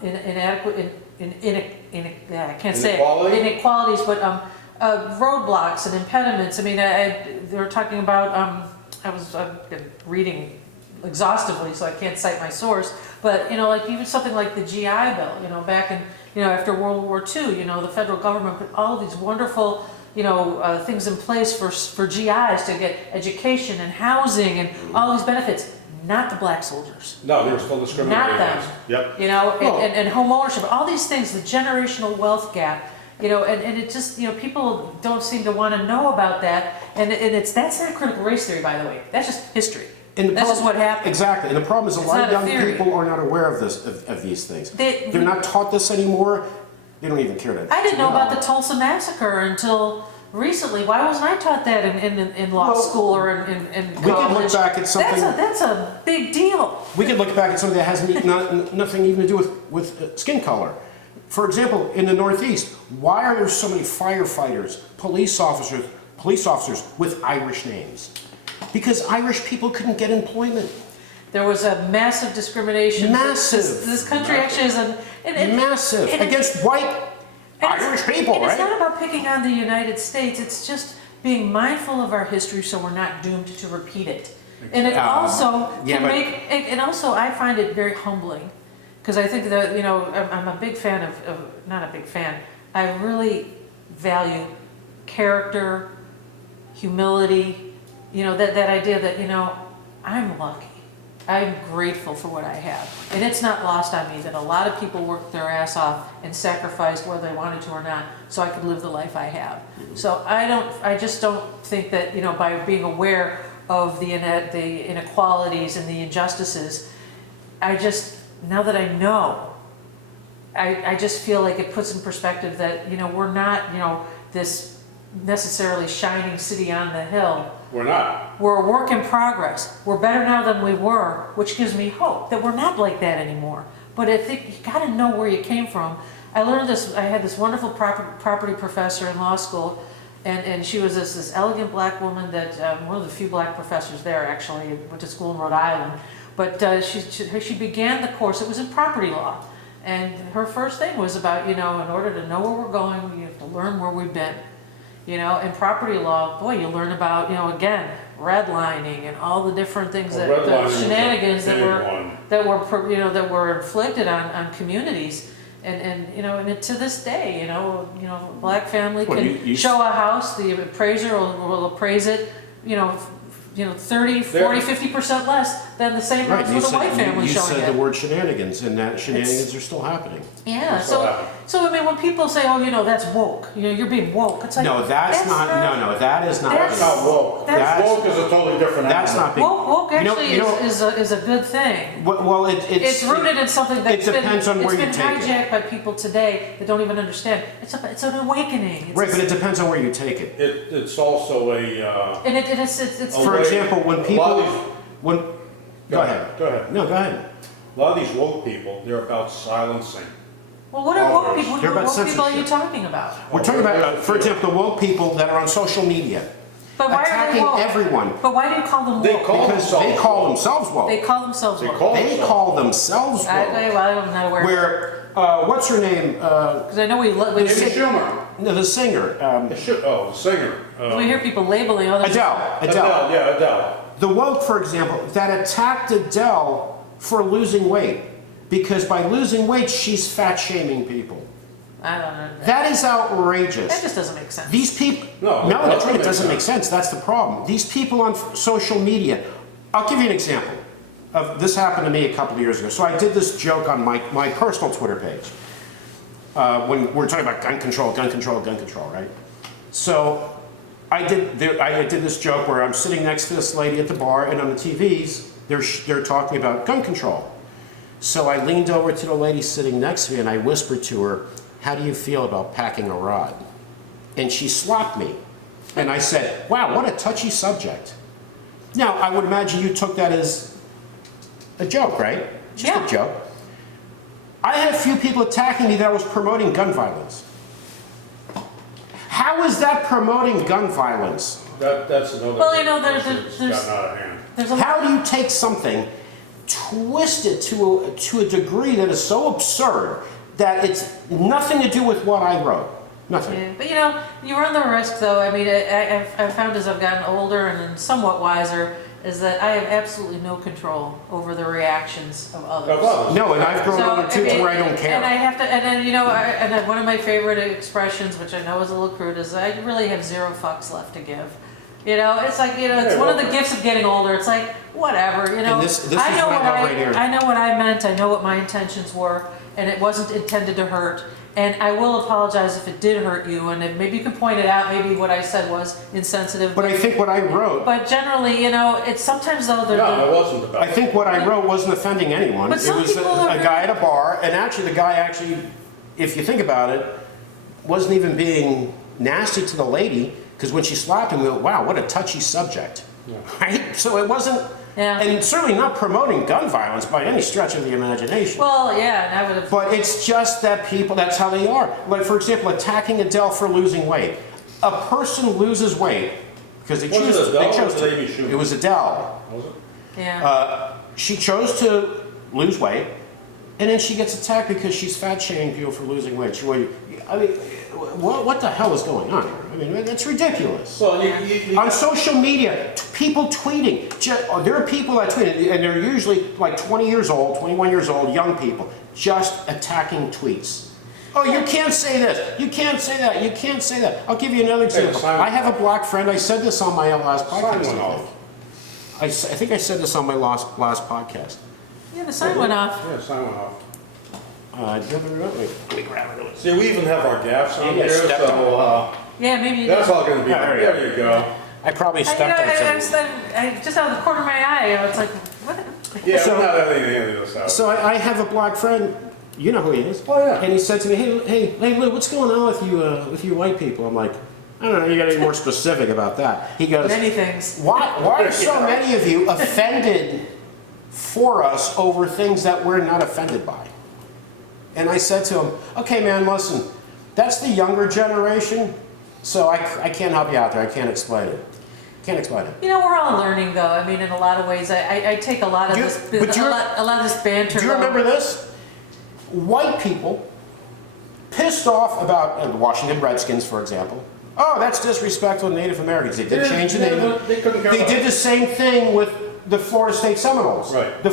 inadequate I can't say it. Inequality? Inequalities, but roadblocks and impediments. I mean, they were talking about. I've been reading exhaustively, so I can't cite my source. But like even something like the GI Bill. Back in after World War II, the federal government put all of these wonderful things in place for GIs to get education and housing and all these benefits. Not the black soldiers. No, they were still discriminated Not them. against. Yep. And home ownership, all these things, the generational wealth gap, and it just, people don't seem to want to know about that. And that's not critical race theory, by the way. That's just history. And the That's just problem- what happened. Exactly, and the problem is a It's lot of not a young theory. people are not aware of these things. They- They're not taught this anymore. They don't even care to. I didn't know about the Tulsa massacre until recently. Why wasn't I taught that in law Well, school or in college? we can look back at something- That's a big deal. We could look back at something that has nothing even to do with skin color. For example, in the Northeast, why are there so many firefighters, police officers with Irish names? Because Irish people couldn't get employment. There was a massive discrimination. Massive. This country actually is Massive and it- against white And it's- Irish people, and right? it's not about picking on the United States, it's just being mindful of our history so we're not doomed to repeat it. And it also yeah, can but- and also I find it very humbling, because I think that, I'm a big fan of, not a big fan, I really value character, humility, that idea that, I'm lucky. I'm grateful for what I have. And it's not lost on me that a lot of people worked their ass off and sacrificed whether they wanted to or not so I could live the life I have. So I just don't think that, by being aware of the inequalities and the injustices, now that I know, I just feel like it puts in perspective that, we're not, this necessarily shining city on the hill. We're not. We're a work in progress. We're better now than we were, which gives me hope that we're not like that anymore. But I think you got to know where you came from. I learned this. I had this wonderful property professor in law school, and she was this elegant black woman that one of the few black professors there actually. Went to school in Rhode Island, but she began the course. It was in property law, and her first thing was about in order to know where we're going, you have to learn where we've been. In property law, boy, you learn about, again, redlining and all the different things Well, that, redlining was a shenanigans big one. that were inflicted on communities. And to this day, black family Well, can you- show a house, the appraiser will appraise it, 30, 40, 50% less than the same Right, house with a white family you showing said it. the word shenanigans, and that shenanigans are still happening. Yeah, That's what happened. so I mean, when people say, oh, that's woke, you're being woke, it's like, No, that's not, that is not. that's That's not woke. That's- Woke is a totally different That's animal. not big. Woke You know- actually you know- is a good thing. Well, It's rooted in something that's it depends on where you it's take been it. hijacked by people today that don't even understand. It's an awakening. It's Right, but it depends on where you take it. It's also a, and it's Oh, For wait. example, when A lot people, of these- when, go ahead. Go ahead. No, go ahead. A lot of these woke people, they're about silencing. well, what are woke people? They're What about woke people are you censorship. talking about? We're talking about, for example, the woke people that are on social media, But why are they attacking woke? everyone. But why do you call them woke? They call Because they themselves call woke. themselves woke. They call themselves They woke. call They themselves call themselves woke. I'm not aware. Where, what's her name? Because I know we Amy Schumer. No, the singer. The singer. we hear people labeling other Adele. Adele, yeah, Adele. The woke, for example, that attacked Adele for losing weight. because by losing weight, she's fat shaming people. I don't know. That is outrageous. That just doesn't make sense. These people, No, no, that's right, it make doesn't make sense, that's the problem. These people on social media, I'll give you an example of, this happened to me a couple of years ago. So I did this joke on my personal Twitter page, when we're talking about gun control, right? So I did this joke where I'm sitting next to this lady at the bar, and on the TVs, they're talking about gun control. So I leaned over to the lady sitting next to me and I whispered to her, "How do you feel about packing a rod?" And she slapped me. And I said, "Wow, what a touchy subject." Now, I would imagine you took that as a joke, right? Just Yeah. a joke. I had a few people attacking me that I was promoting gun violence. How is that promoting gun violence? That's another. Well, you know, there's gotten out of hand. a How do you take something, twist it to a degree that is so absurd that it's nothing to do with what I wrote? Nothing. Yeah, but you know, you run the risk though. I mean, I've found as I've gotten older and somewhat wiser, is that I have absolutely no control over the reactions of others. Of others. No, and I've grown So, older too, I mean, to where I don't care. And I have to, and then, you know, and then one of my favorite expressions, which I know is a little crude, is I really have 0 fucks left to give. You know, it's like, you know, it's Yeah, one of well- the gifts of getting older. It's like, whatever, you know. And this is I know what I what have right here. I know what I meant, I know what my intentions were, and it wasn't intended to hurt. And I will apologize if it did hurt you, and if maybe you can point it out, maybe what I said was insensitive. But I think what I wrote, But generally, you know, it's sometimes though, No, it wasn't about. I think what I wrote wasn't offending anyone. But It some was people a are- guy at a bar, and actually the guy actually, if you think about it, wasn't even being nasty to the lady, because when she slapped him, we went, wow, what a touchy subject. Right? So it wasn't, Yeah. and certainly not promoting gun violence by any stretch of the imagination. well, yeah, and I would have. But it's just that people, that's how they are. Like, for example, attacking Adele for losing weight. A person loses weight because they Was it choose Adele they or chose was it Amy to. Schumer? It was Adele. Was it? Yeah. She chose to lose weight, and then she gets attacked because she's fat shaming people for losing weight. I mean, what the hell is going on here? I mean, that's ridiculous. Well, On social media, people tweeting. There are people that tweet, and they're usually like 20 years old, 21 years old, young people, just attacking tweets. Oh, you can't say this, you can't say that, you can't say that. I'll give you another example. Simon. I have a black friend, I said this on my last podcast. Sign one I think I said this on my last podcast. Yeah, the sign went off. Yeah, sign one off. Do you have it remote? Let me grab it. See, we even have our gaffs on Yeah, here, stepped so, Yeah, maybe you that's did. all gonna be, Yeah, there you there you go. I probably I, you know, stepped on I, something. I just out of the corner of my eye, I was like, what? Yeah, So- we're not having any of this out. So I have a black friend, you know who he is. Oh, yeah. And he said to me, hey, Lou, what's going on with you white people? I'm like, I don't know, you gotta be more specific about that. He goes, Many things. why are so many of you offended for us over things that we're not offended by? And I said to him, okay, man, listen, that's the younger generation, so I can't help you out there. I can't explain it. Can't explain it. You know, we're all learning though. I mean, in a lot of ways, I take a lot of Do you- this, but you're- a lot of this banter. Do you though. remember this? White people pissed off about the Washington Redskins, for example. Oh, that's disrespectful to Native Americans. They did Yeah, change the yeah, name. but they couldn't care They less. did the same thing with the Florida State Seminoles. Right. The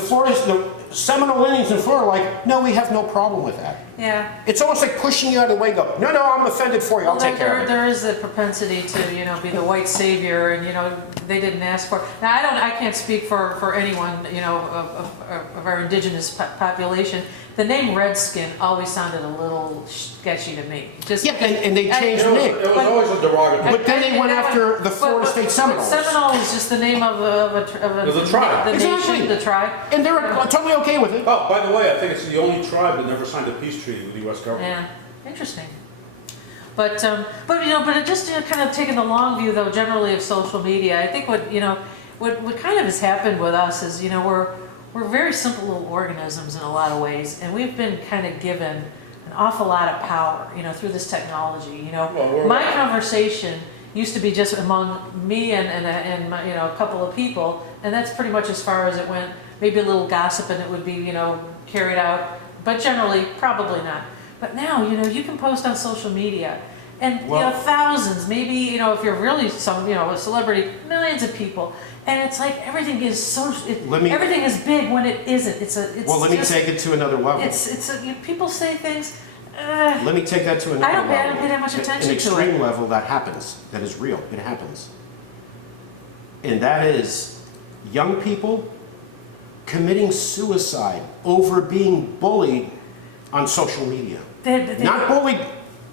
Seminole Indians in Florida are like, no, we have no problem with that. Yeah. It's almost like pushing you out of the way and go, no, I'm offended for you. I'll Well, take care of it. there is a propensity to, you know, be the white savior, and you know, they didn't ask for. Now, I can't speak for anyone, you know, of our indigenous population. The name Redskin always sounded a little sketchy to me. Just Yeah, and they changed It the was, name. it was always a derogatory. But then they went after the Florida State Seminoles. Seminole is just the name of The tribe. the Exactly. nation, the tribe. And they're totally okay with it. Oh, by the way, I think it's the only tribe that never signed a peace treaty with the U.S. government. Yeah, interesting. But you know, but it just, you know, kind of taking the long view though, generally of social media. I think what, you know, what kind of has happened with us is, you know, we're very simple little organisms in a lot of ways, and we've been kind of given an awful lot of power, you know, through this technology. You know, Well, my conversation used to be just among me and my, you know, a couple of people, and that's pretty much as far as it went. Maybe a little gossip, and it would be, you know, carried out, but generally probably not. But now, you know, you can post on social media, and Well- thousands, maybe if you're really some a celebrity, millions of people, and it's like everything is so everything is big when it isn't. It's Well, let me just, take it to another level. people say things. Let me take that to another level. I don't pay that much attention An to extreme it. level that happens, that is real, it happens. And that is young people committing suicide over being bullied on social media. Not bullied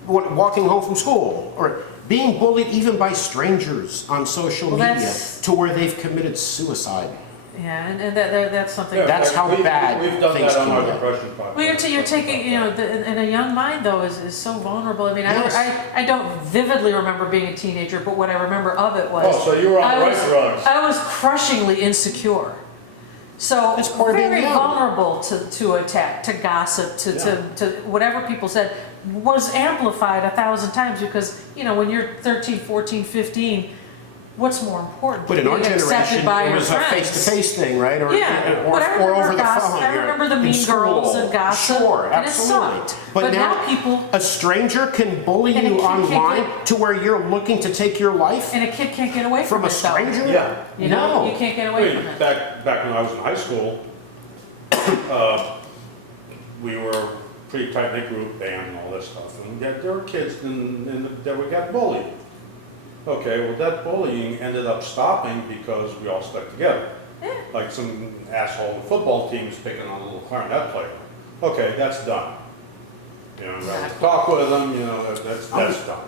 walking home from school, or being bullied even by strangers on social media to where they've committed suicide. Yeah, and that's something. Yeah, That's how bad we've done things that on can our get. depression podcast. Well, you're taking, and a young mind though is so vulnerable. I mean, Yes. I don't vividly remember being a teenager, but what I remember of it was. Oh, so you were on I the was- right drugs. I was crushingly insecure. So That's part of being very young. vulnerable to attack, to gossip, to whatever people said was amplified 1,000 times because, when you're 13, 14, 15, what's more important? But in our Being accepted generation, by it your was a friends. face-to-face thing, right? Or, Yeah, or, but I or remember over the gossip. phone. I remember the in mean school. girls and gossip, Sure, and it absolutely. sucked. But now people- a stranger can bully And a you kid can't online to where you're looking to take your life And a kid can't get away from from a it, though. stranger? Yeah. No. You can't get I away mean, from it. back when I was in high school, we were a pretty tight-knit group, band and all this stuff, and yet there were kids that we got bullied. Okay, well, that bullying ended up stopping because we all stuck together. Yeah. Like some asshole on the football team is picking on a little clarinet player. Okay, that's done. I have to talk with them, that's done.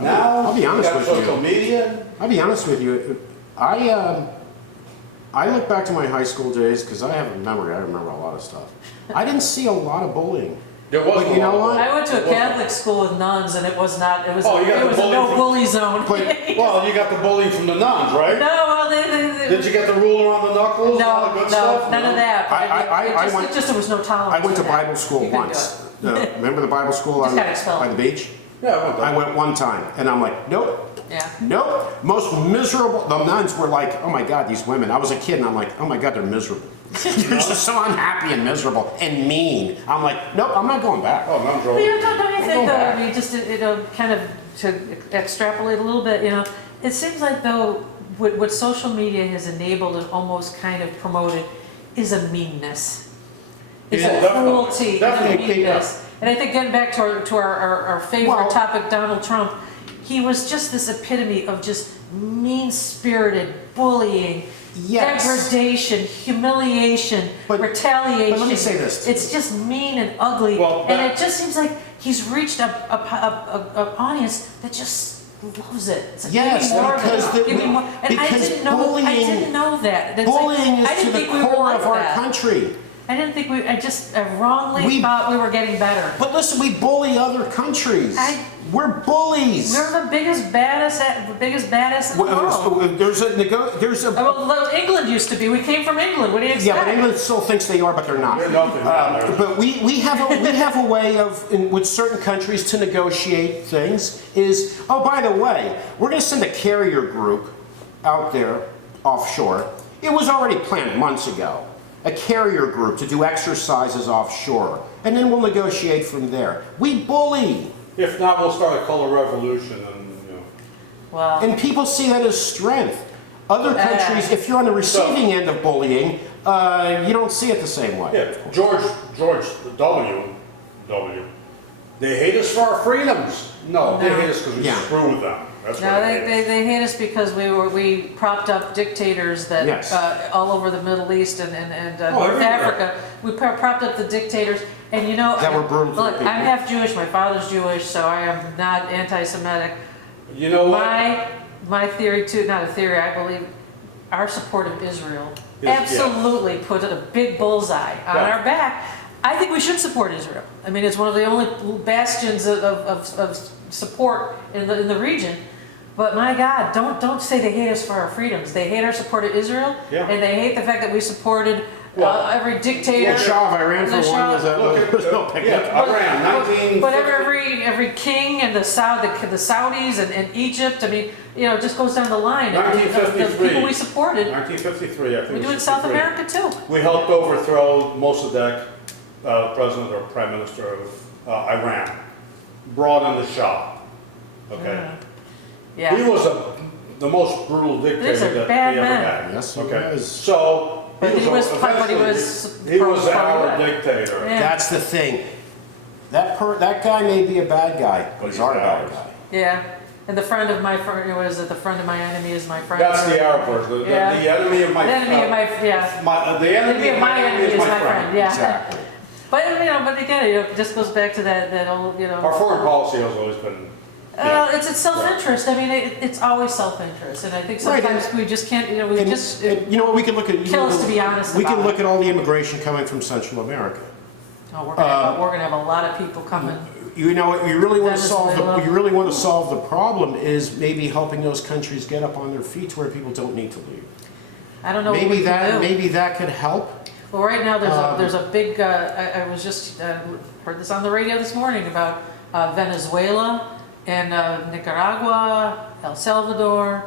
I'll be honest you with got you. social media. I'll be honest with you. I look back to my high school days because I have a memory. I remember a lot of stuff. I didn't see a lot of bullying. There was But you know what? I went to a Catholic school with nuns, and it was not. It was. Oh, you got it the was a bullying no from- bully zone. But- Well, you got the bullying from the nuns, right? No, well, they Did you get the ruler on the knuckles and all the no, good stuff? none of that. I It just there was no tolerance. I went to for that. Bible school You couldn't do once. it. Remember the Bible school Just got expelled. by the beach? Yeah, I went there. I went one time, and I'm like, nope. Yeah. Nope. Most miserable. The nuns were like, oh my God, these women. I was a kid and I'm like, oh my God, they're miserable. They're just so unhappy and miserable and mean. I'm like, nope, I'm not going back. Oh, nuns But were. don't you Go think though? back. I mean, just kind of to extrapolate a little bit. It seems like though what social media has enabled and almost kind of promoted is a meanness. It's Yeah, a definitely. cruelty and a Definitely, meanness. And I think getting back to our favorite Well- topic, Donald Trump, he was just this epitome of just mean-spirited bullying, Yes. degradation, humiliation, But retaliation. let me say this. It's just mean and ugly, Well, and that- it just seems like he's reached a audience that just loves it. It's like, Yes, give me more of because it. Give me more. And I because didn't know. I bullying- didn't know that. It's Bullying like, I is to didn't the think we were core like of our that. country. I didn't think we. I wrongly thought we were getting better. But listen, we bully other countries. We're bullies. We're the biggest baddest in the world. There's a Well, England used to be. We came from England. What do you expect? yeah, but England still thinks they are, but they're not. They're nothing down there. But we have a way of with certain countries to negotiate things. Is oh, by the way, we're going to send a carrier group out there offshore. It was already planned months ago. A carrier group to do exercises offshore, and then we'll negotiate from there. We bully, If not, we'll start a color revolution Well, and people see that as strength. Other countries, if you're on the receiving end of bullying, you don't see it the same way. Yeah, George W. They hate us for our freedoms. No, they No. hate us because we Yeah. screw with them. That's no, why they hate us because we propped up dictators that Yes. all over the Middle East and North everywhere. Africa. We propped up the dictators, and That were brutal to the Look, people. I'm half Jewish. My father's Jewish, so I am not anti-Semitic. You know what? My theory too, not a theory. I believe our support of Israel Yes, absolutely put a big bullseye on Yeah. our back. I think we should support Israel. I mean, it's one of the only bastions of support in the region. But my God, don't say they hate us for our freedoms. They hate our support of Israel, Yeah. and they hate the fact that we supported Well, every dictator. The Shah of Iran, for The one, Shah- was that Look was no at, picnic. yeah, Iran, 1950. But every king and the Saudis and Egypt, I mean, it just goes down the line. The 1953. people we supported, 1953, I think. we it do it in was South 53. America too. We helped overthrow Mossadegh, president or prime minister of Iran. Brought in the Shah. okay? He Yeah, was the most brutal These dictator are that we bad ever men. had. Yes, he Okay, was. so But he was eventually, he was our pro-good. dictator. Yeah. That's the thing. That guy may be a bad guy, but he's our bad guy. yeah. And the friend of my friend, what is it, the friend of my enemy is my friend. That's the Arab version. The Yeah. enemy of my. The enemy of my, yeah. The enemy of my enemy is my friend. yeah. Exactly. But, but again, it just goes back to that old, Our foreign policy has always been. it's self-interest. I mean, it's always self-interest, and I think Right, sometimes we just can't, we And- just, and you know what, we can look at. kill us to be honest We can about look it. at all the immigration coming from Central America. we're gonna have a lot of people coming. You know what, you really want to Venezuela. you really want to solve the problem is maybe helping those countries get up on their feet to where people don't need to leave. I don't know what we can do. Maybe that could help. Well, right now, there's a big, I was just, heard this on the radio this morning about Venezuela and Nicaragua, El Salvador.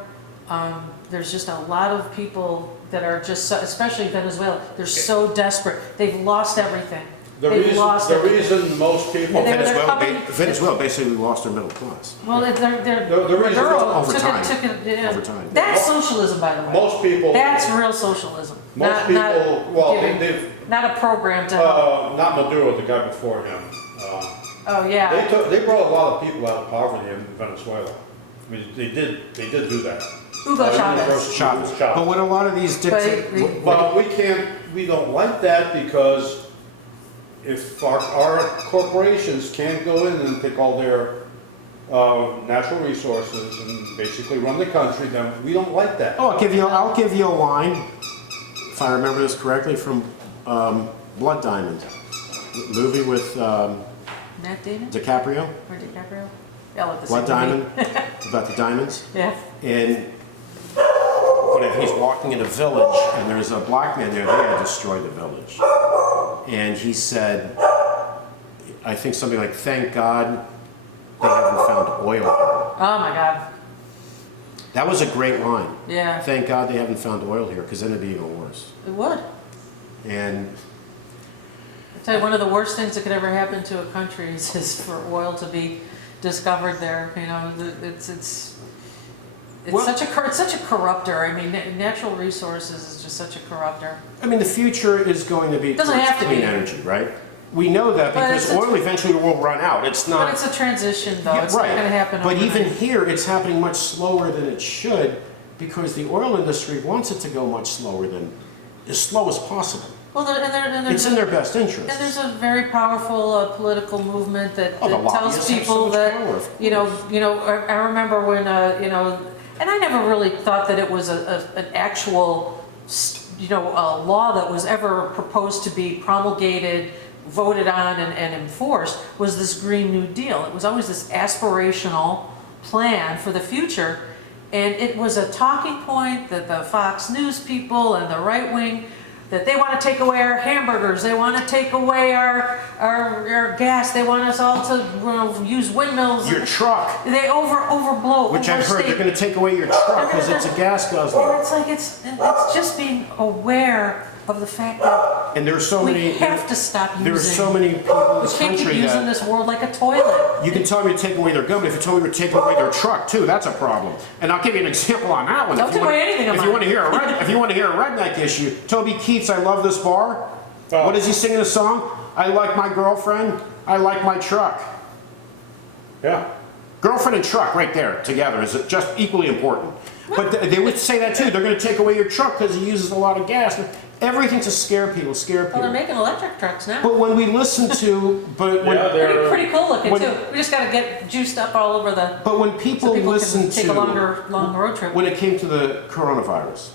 There's just a lot of people that are just, especially Venezuela, they're so desperate. They've lost everything. The They've lost everything. reason most people. And they're coming- Venezuela basically lost their middle class. Well, The the reason- girl Over took time. it, yeah. Over time. That's socialism, by the way. Most people. That's real socialism. Most Not- people, not well, giving- they've, Not a program to help. not Maduro, the guy before him. Oh, yeah. They brought a lot of people out of poverty in Venezuela. I mean, they did do that. Hugo Chavez. Chavez. But what a lot of these But- But we don't like that because if our corporations can't go in and take all their natural resources and basically run the country, then we don't like that. Oh, I'll give you a line, if I remember this correctly, from Blood Diamond, movie with Matt Damon DiCaprio, or DiCaprio? Yeah, like the Blood same Diamond, movie. about the diamonds. Yeah. And when he's walking in a village and there's a black man there, they had destroyed the village. And he said, I think something like, thank God they haven't found oil. Oh my God. That was a great line. Yeah. Thank God they haven't found oil here, because then it'd be even worse. It would. And I tell you, one of the worst things that could ever happen to a country is for oil to be discovered there. You know, it's Well- such a corrupter. I mean, natural resources is just such a corrupter. I mean, the future is going to be Doesn't towards have to clean be. energy, right? We know that But because it's a- oil eventually will run out. It's not. But it's a transition, though. Yeah, It's not right. going to happen But overnight. even here, it's happening much slower than it should because the oil industry wants it to go much slower than as slow as possible. Well, and It's in their best interest. And there's a very powerful political movement that, Oh, the that tells lobbyists have so people much that, power, of I remember when, and I never really thought that it was an actual, law that was ever proposed to be promulgated, voted on, and enforced, was this Green New Deal. It was always this aspirational plan for the future, and it was a talking point that the Fox News people and the right wing, that they want to take away our hamburgers, they want to take away our gas, they want us all to use windmills. Your truck, They overblow, which I've heard they're overstate. going to take away your truck because it's a gas And guzzler. it's like, it's just being aware of the fact that And there's so we many. have to stop using. There's so many people in We this can't keep country using that this world like a toilet. you can tell me to take away their gun, but if you tell me to take away their truck too, that's a problem. And I'll give you an example on that one. Don't If you take want- away anything of If you mine. want to hear if you want to hear a redneck issue, Toby Keith's "I Love This Bar." Oh. What does he sing in the song? I like my girlfriend. I like my truck. Yeah. Girlfriend and truck right there together is just equally important. But they would say that too. They're going to take away your truck because he uses a lot of gas. Everything to scare people, Well, they're making electric trucks now. But when we listen to, but when, Yeah, they're. Pretty cool looking when- too. We just gotta get juiced up all over the, but when so people people listen can take to, a long road trip. when it came to the coronavirus,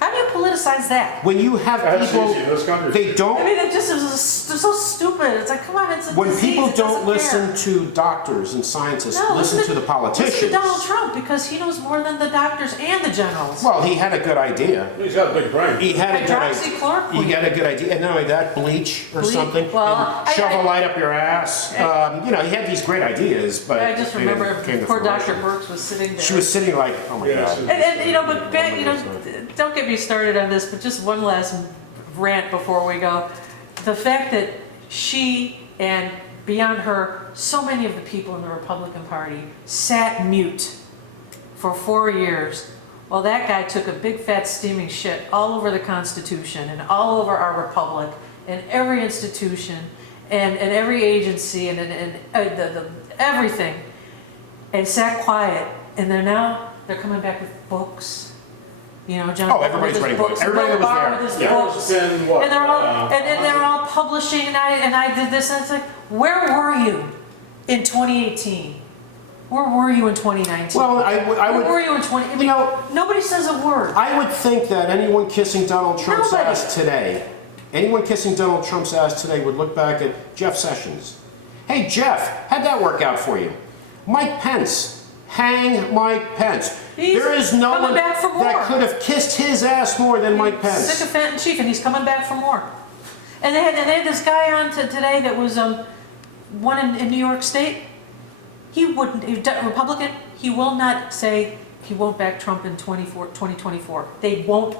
How do you politicize that? when you have That's people, easy in this country. they I don't. mean, it just is they're so stupid. It's like, come on, it's a When disease. people It don't doesn't listen care. to doctors and scientists, No, listen to the politicians. Listen to Donald Trump because he knows more than the doctors and the generals. Well, he had a good idea. He's got a big brain. He had a good idea. Hydroxychloroquine. He had a good idea, and not only that, bleach or Bleach, something. well, and shove I- a light up your ass. He had these great ideas, but I just they didn't remember came to poor Dr. fruition. Burks was sitting there. She was sitting like, oh my Yeah, god. she- But Ben, don't get me started on this, but just one last rant before we go. The fact that she and beyond her, so many of the people in the Republican Party sat mute for 4 years while that guy took a big fat steaming shit all over the Constitution and all over our republic and every institution and every agency and everything, and sat quiet. And they're coming back with books. You know, John. Oh, everybody's with his writing books. Everybody Bill was Barr there. with his Yeah. books. Then what? And they're all publishing, and I did this, and it's like, where were you in 2018? Where were you in 2019? Well, I Where would, were you in 20? I mean, you know, nobody says a word. I would think that anyone kissing Donald Trump's Nobody. ass today, would look back at Jeff Sessions. Hey, Jeff, how'd that work out for you? Mike Pence. Hang Mike Pence. He's there is no coming one back for more. that could have kissed his ass more than Mike Pence. Sycophant in chief, and he's coming back for more. And they had this guy on today that was one in New York State. He wouldn't, he's a Republican, he will not say he won't back Trump in 2024. They won't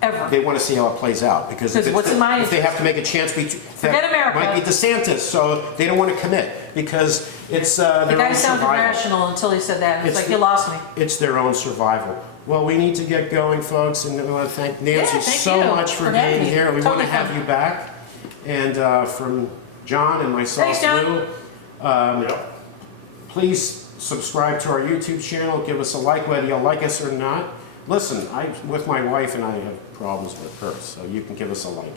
ever. They want to see how it plays out because if What's in my they interest? have to make a chance between Forget America. might be DeSantis, so they don't want to commit because it's The their guy own sounded survival. rational until he said that. And it's It's like, you lost me. It's their own survival. Well, we need to get going, folks, and I want to thank Nancy thank so you much for for having being me. here. We want Totally to have fun. you back, and from John and myself, Thanks, John. Lou. Yep. Please subscribe to our YouTube channel. Give us a like, whether you like us or not. Listen, with my wife and I have problems with her, so you can give us a like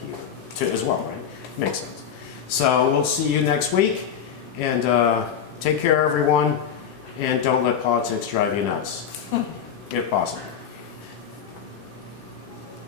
too, as well, right? Makes sense. So we'll see you next week, and take care, everyone, and don't let politics drive you nuts, if possible.